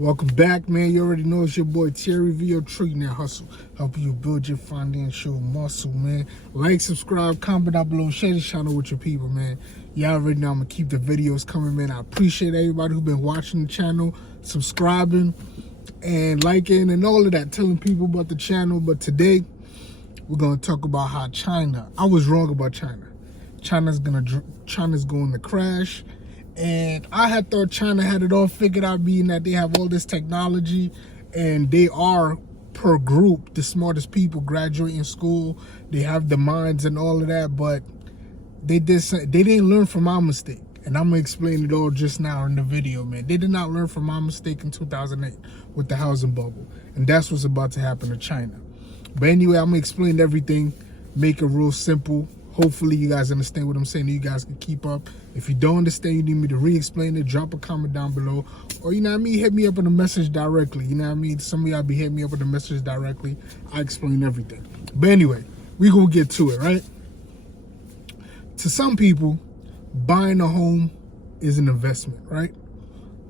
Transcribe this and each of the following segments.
Welcome back, man. You already know it's your boy Terry VO Treating That Hustle, helping you build your financial muscle, man. Like, subscribe, comment down below, share the channel with your people, man. Y'all already know I'm gonna keep the videos coming, man. I appreciate everybody who's been watching the channel, subscribing, and liking, and all of that, telling people about the channel. But today, we're gonna talk about how China. I was wrong about China. China's going to crash. And I had thought China had it all figured out, being that they have all this technology and they are, per group, the smartest people graduating school. They have the minds and all of that, but they didn't learn from our mistake. And I'm gonna explain it all just now in the video, man. They did not learn from our mistake in 2008 with the housing bubble. And that's what's about to happen to China. But anyway, I'm gonna explain everything, make it real simple. Hopefully you guys understand what I'm saying, you guys can keep up. If you don't understand, you need me to re-explain it, drop a comment down below. Or, you know what I mean, hit me up on the message directly. You know what I mean? Some of y'all be hitting me up on the message directly. I explain everything. But anyway, we gonna get to it, right? To some people, buying a home is an investment, right?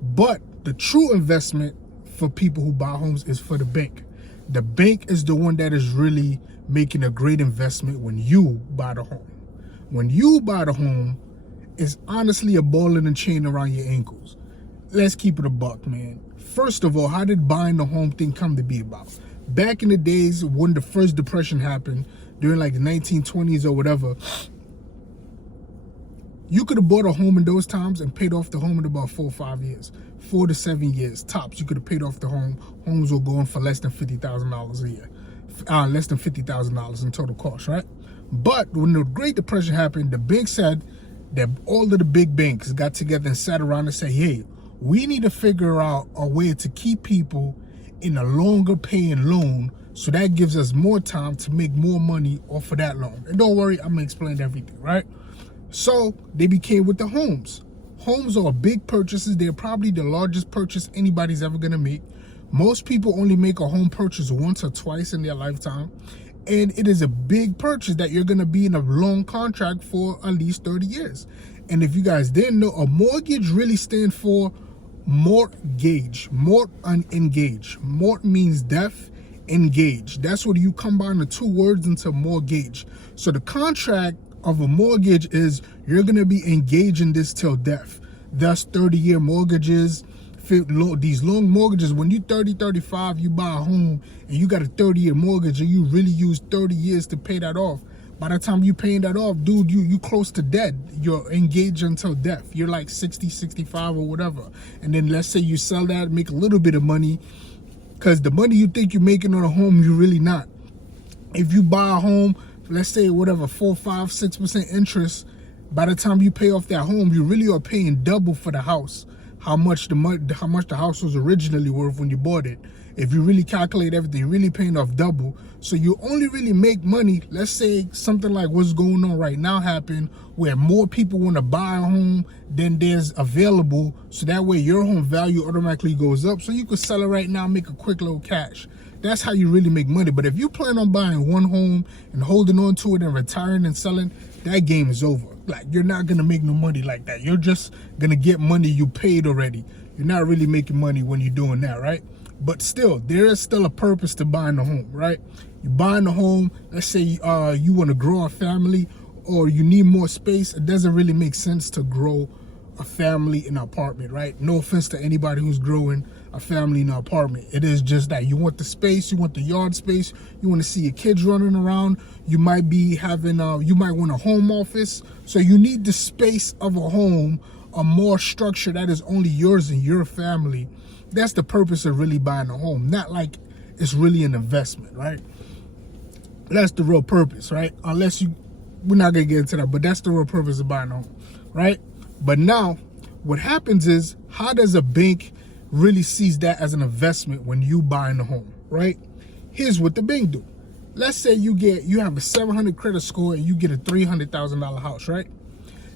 But the true investment for people who buy homes is for the bank. The bank is the one that is really making a great investment when you buy the home. When you buy the home, it's honestly a ball and a chain around your ankles. Let's keep it a buck, man. First of all, how did buying the home thing come to be about? Back in the days when the first depression happened, during like the 1920s or whatever, you could have bought a home in those times and paid off the home in about 4 or 5 years. 4 to 7 years, tops. You could have paid off the home. Homes were going for less than $50,000 a year. Less than $50,000 in total cost, right? But when the Great Depression happened, the bank said that all of the big banks got together and sat around and said, hey, we need to figure out a way to keep people in a longer paying loan, so that gives us more time to make more money off of that loan. And don't worry, I'm gonna explain everything, right? So they became with the homes. Homes are big purchases. They're probably the largest purchase anybody's ever gonna make. Most people only make a home purchase once or twice in their lifetime. And it is a big purchase that you're gonna be in a long contract for at least 30 years. And if you guys didn't know, a mortgage really stands for mortgage, mort and engage. Mort means death, engage. That's what you combine the two words into mortgage. So the contract of a mortgage is you're gonna be engaging this till death. Thus 30-year mortgages, these long mortgages. When you 30, 35, you buy a home and you got a 30-year mortgage and you really use 30 years to pay that off. By the time you paying that off, dude, you close to dead. You're engaged until death. You're like 60, 65 or whatever. And then let's say you sell that, make a little bit of money, because the money you think you're making on a home, you're really not. If you buy a home, let's say whatever, 4, 5, 6% interest, by the time you pay off that home, you really are paying double for the house. How much the house was originally worth when you bought it. If you really calculate everything, you're really paying off double. So you only really make money, let's say something like what's going on right now happen, where more people want to buy a home than there's available. So that way your home value automatically goes up. So you could sell it right now, make a quick little cash. That's how you really make money. But if you plan on buying one home and holding on to it and retiring and selling, that game is over. Like, you're not gonna make no money like that. You're just gonna get money you paid already. You're not really making money when you're doing that, right? But still, there is still a purpose to buying a home, right? You're buying a home, let's say you wanna grow a family or you need more space. It doesn't really make sense to grow a family in an apartment, right? No offense to anybody who's growing a family in an apartment. It is just that you want the space, you want the yard space, you want to see your kids running around. You might be having you might want a home office. So you need the space of a home, a more structure that is only yours and your family. That's the purpose of really buying a home. Not like it's really an investment, right? That's the real purpose, right? We're not gonna get into that, but that's the real purpose of buying a home, right? But now, what happens is, how does a bank really sees that as an investment when you buying a home, right? Here's what the bank do. Let's say you have a 700 credit score and you get a $300,000 house, right?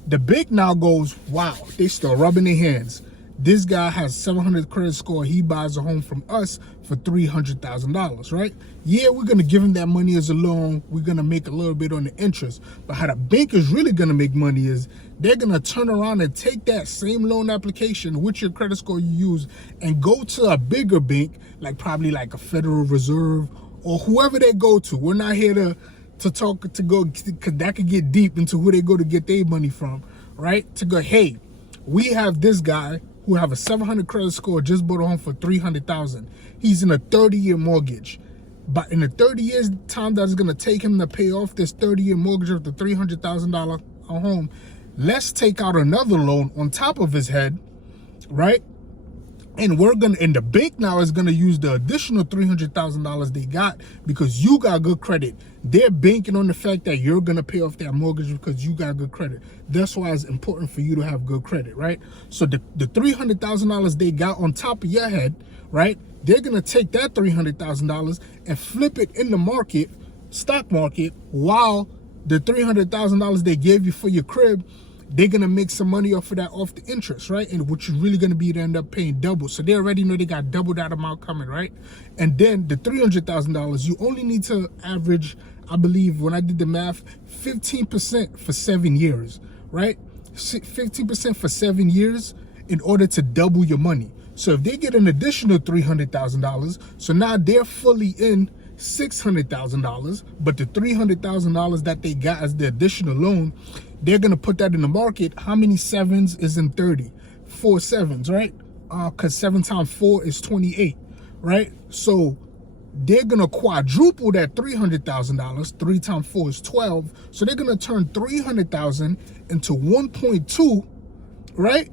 The bank now goes, wow, they start rubbing their hands. This guy has 700 credit score. He buys a home from us for $300,000, right? Yeah, we're going to give him that money as a loan. We're going to make a little bit on the interest. But how the bank is really going to make money is they're gonna turn around and take that same loan application with your credit score you use and go to a bigger bank, like probably like a Federal Reserve or whoever they go to. We're not here to talk to go, because that could get deep into who they go to get their money from, right? To go, hey, we have this guy who have a 700 credit score, just bought a home for $300,000. He's in a 30-year mortgage. But in the 30 years time that's gonna take him to pay off this 30-year mortgage of the $300,000 home, let's take out another loan on top of his head, right? And the bank now is gonna use the additional $300,000 they got because you got good credit. They're banking on the fact that you're gonna pay off that mortgage because you got good credit. That's why it's important for you to have good credit, right? So the $300,000 they got on top of your head, right? They're gonna take that $300,000 and flip it in the market, stock market, while the $300,000 they gave you for your crib, they're gonna make some money off of that, off the interest, right? And what you're really gonna be to end up paying double. So they already know they got double that amount coming, right? And then the $300,000, you only need to average, I believe when I did the math, 15% for 7 years, right? 15% for 7 years in order to double your money. So if they get an additional $300,000, so now they're fully in $600,000, but the $300,000 that they got as the additional loan, they're gonna put that in the market. How many sevens is in 30? 4 sevens, right? Because 7 times 4 is 28, right? So they're gonna quadruple that $300,000. 3 times 4 is 12. So they're gonna turn 300,000 into 1.2, right?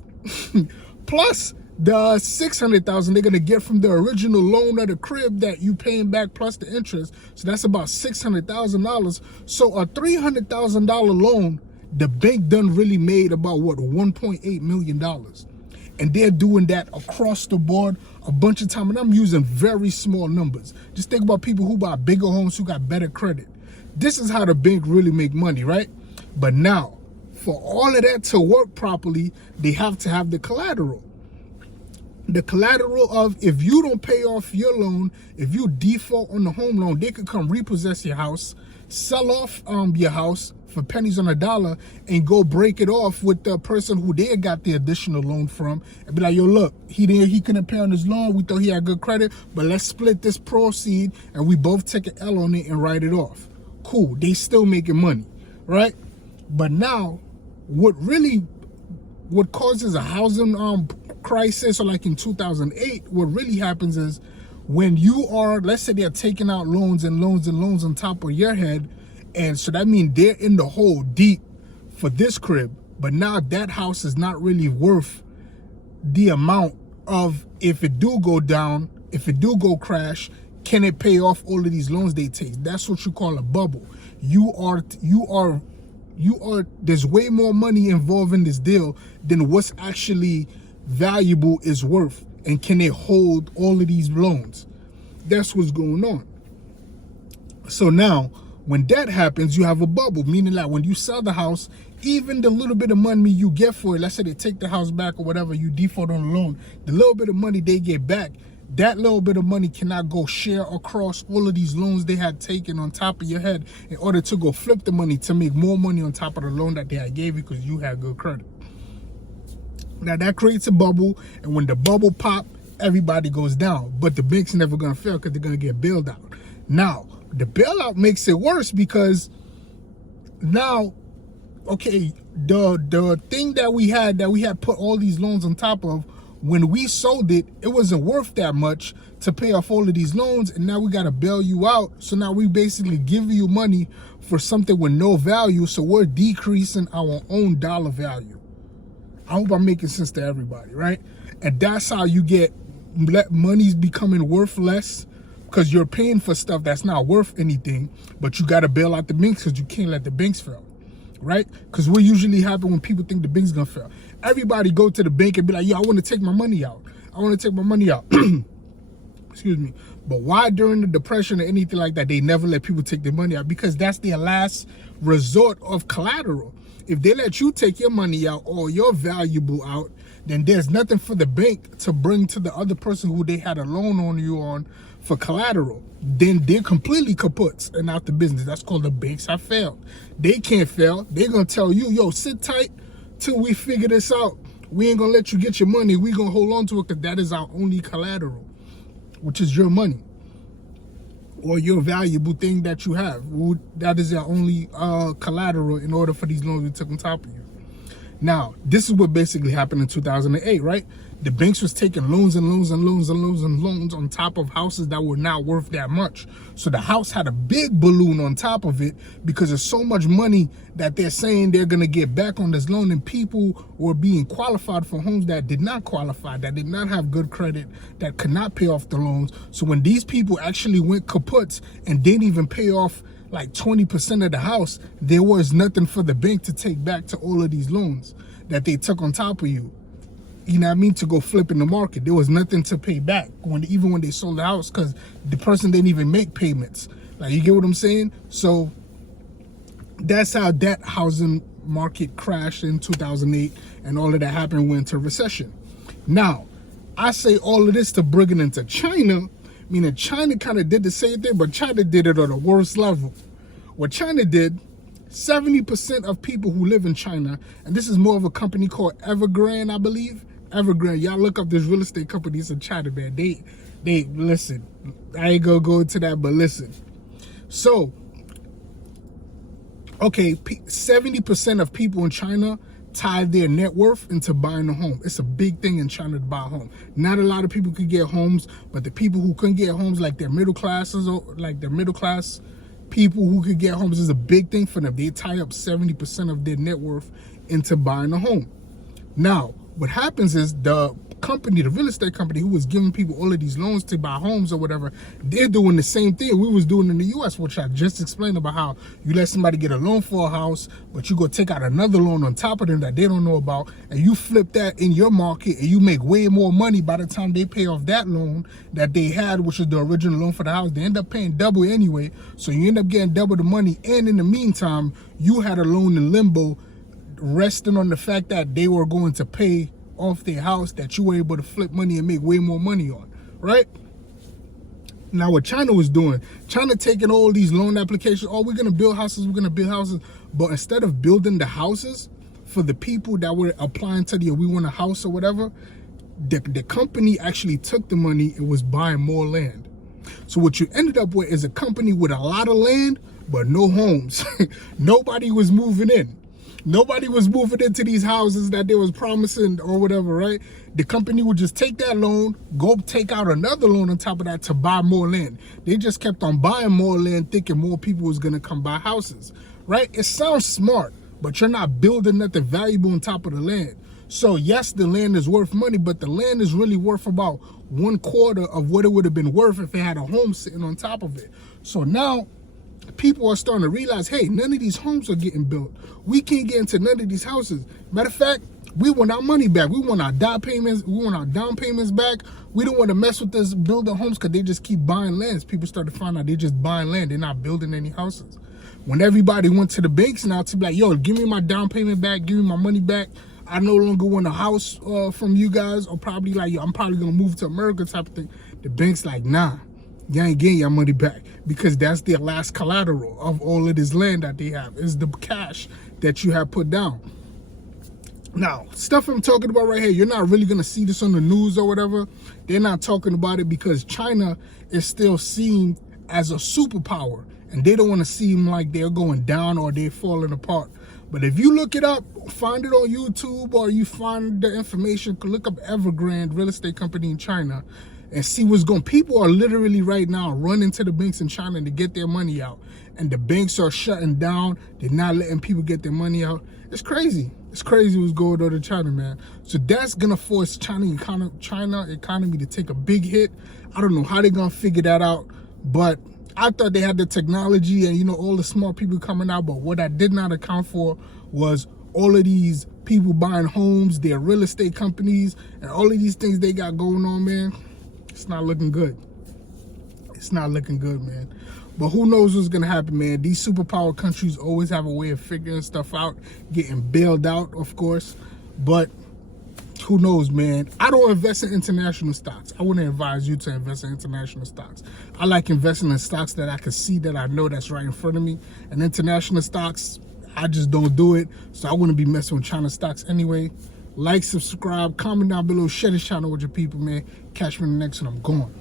Plus the 600,000 they're gonna get from the original loan of the crib that you paying back plus the interest. So that's about $600,000. So a $300,000 loan, the bank done really made about what, $1.8 million. And they're doing that across the board a bunch of time. And I'm using very small numbers. Just think about people who buy bigger homes who got better credit. This is how the bank really make money, right? But now, for all of that to work properly, they have to have the collateral. The collateral of, if you don't pay off your loan, if you default on the home loan, they could come repossess your house, sell off your house for pennies on a dollar, and go break it off with the person who they got the additional loan from, and be like, yo, look, he couldn't pay on his loan, we thought he had good credit, but let's split this proceed and we both take an L on it and write it off. Cool, they still making money, right? But now, what causes a housing crisis, or like in 2008, what really happens is when you are, let's say they're taking out loans and loans and loans on top of your head, and so that means they're in the hole deep for this crib, but now that house is not really worth the amount of, if it do go down, if it do go crash, can it pay off all of these loans they take? That's what you call a bubble. There's way more money involved in this deal than what's actually valuable is worth, and can it hold all of these loans? That's what's going on. So now when that happens, you have a bubble, meaning that when you sell the house, even the little bit of money you get for it, let's say they take the house back or whatever, you default on the loan, the little bit of money they get back, that little bit of money cannot go share across all of these loans they had taken on top of your head in order to go flip the money to make more money on top of the loan that they had gave you because you had good credit. Now that creates a bubble, and when the bubble pop, everybody goes down, but the bank's never gonna fail because they're gonna get bailed out. Now, the bailout makes it worse because now, okay, the thing that we had put all these loans on top of, when we sold it, it wasn't worth that much to pay off all of these loans, and now we gotta bail you out. So now we basically give you money for something with no value, so we're decreasing our own dollar value. I hope I'm making sense to everybody, right? And that's how you get money's becoming worth less, because you're paying for stuff that's not worth anything, but you got to bail out the banks because you can't let the banks fail, right? Because what usually happens when people think the bank's going to fail, everybody go to the bank and be like, yo, I want to take my money out. I want to take my money out. Excuse me. But why during the Depression or anything like that, they never let people take their money out? Because that's their last resort of collateral. If they let you take your money out or your valuable out, then there's nothing for the bank to bring to the other person who they had a loan on you on for collateral. Then they're completely kaput and out the business. That's called the banks have failed. They can't fail. They're going to tell you, yo, sit tight till we figure this out. We ain't gonna let you get your money. We gonna hold on to it because that is our only collateral, which is your money or your valuable thing that you have. That is our only collateral in order for these loans we took on top of you. Now, this is what basically happened in 2008, right? The banks was taking loans and loans and loans and loans and loans on top of houses that were not worth that much. So the house had a big balloon on top of it because there's so much money that they're saying they're going to get back on this loan, and people were being qualified for homes that did not qualify, that did not have good credit, that could not pay off the loans. So when these people actually went kaput and didn't even pay off like 20% of the house, there was nothing for the bank to take back to all of these loans that they took on top of you. You know what I mean? To go flip in the market. There was nothing to pay back even when they sold the house, because the person didn't even make payments. Like, you get what I'm saying? So that's how that housing market crashed in 2008, and all of that happened, went into recession. Now, I say all of this to bring it into China, meaning China kind of did the same thing, but China did it on a worse level. What China did, 70% of people who live in China, and this is more of a company called Evergrande, I believe. Evergrande, y'all look up this real estate company. It's in China, man. They listen. I ain't gonna go into that, but listen. So, okay, 70% of people in China tie their net worth into buying a home. It's a big thing in China to buy a home. Not a lot of people could get homes, but the people who couldn't get homes, like their middle classes, or like their middle class people who could get homes, is a big thing for them. They tie up 70% of their net worth into buying a home. Now, what happens is the company, the real estate company who was giving people all of these loans to buy homes or whatever, they're doing the same thing we was doing in the US, which I just explained about how you let somebody get a loan for a house, but you go take out another loan on top of them that they don't know about, and you flip that in your market, and you make way more money by the time they pay off that loan that they had, which is the original loan for the house. They end up paying double anyway, so you end up getting double the money, and in the meantime, you had a loan in limbo, resting on the fact that they were going to pay off their house that you were able to flip money and make way more money on, right? Now, what China was doing, China taking all these loan applications, oh, we're gonna build houses, but instead of building the houses for the people that were applying to the we want a house or whatever, the company actually took the money and was buying more land. So what you ended up with is a company with a lot of land, but no homes. Nobody was moving in. Nobody was moving into these houses that they was promising or whatever, right? The company would just take that loan, go take out another loan on top of that to buy more land. They just kept on buying more land, thinking more people was going to come buy houses, right? It sounds smart, but you're not building nothing valuable on top of the land. So yes, the land is worth money, but the land is really worth about 1/4 of what it would have been worth if it had a home sitting on top of it. So now people are starting to realize, hey, none of these homes are getting built. We can't get into none of these houses. Matter of fact, we want our money back. We want our down payments. We want our down payments back. We don't want to mess with this building homes because they just keep buying lands. People start to find out they're just buying land. They're not building any houses. When everybody went to the banks now to be like, yo, give me my down payment back. Give me my money back. I no longer want a house from you guys, or probably like, yo, I'm probably going to move to America type of thing. The bank's like, nah. You ain't getting your money back, because that's their last collateral of all of this land that they have, is the cash that you have put down. Now, stuff I'm talking about right here, you're not really going to see this on the news or whatever. They're not talking about it because China is still seen as a superpower, and they don't want to seem like they're going down or they're falling apart. But if you look it up, find it on YouTube, or you find the information, look up Evergrande real estate company in China, and see what's going on. People are literally right now running to the banks in China to get their money out. And the banks are shutting down. They're not letting people get their money out. It's crazy. It's crazy what's going on in China, man. So that's going to force China economy to take a big hit. I don't know how they're going to figure that out. But I thought they had the technology and, you know, all the smart people coming out. But what I did not account for was all of these people buying homes, their real estate companies, and all of these things they got going on, man. It's not looking good. It's not looking good, man. But who knows what's going to happen, man. These superpower countries always have a way of figuring stuff out, getting bailed out, of course. But who knows, man. I don't invest in international stocks. I wouldn't advise you to invest in international stocks. I like investing in stocks that I can see, that I know that's right in front of me. And international stocks, I just don't do it. So I wouldn't be messing with China stocks anyway. Like, subscribe, comment down below, share this channel with your people, man. Catch me in the next one. I'm going.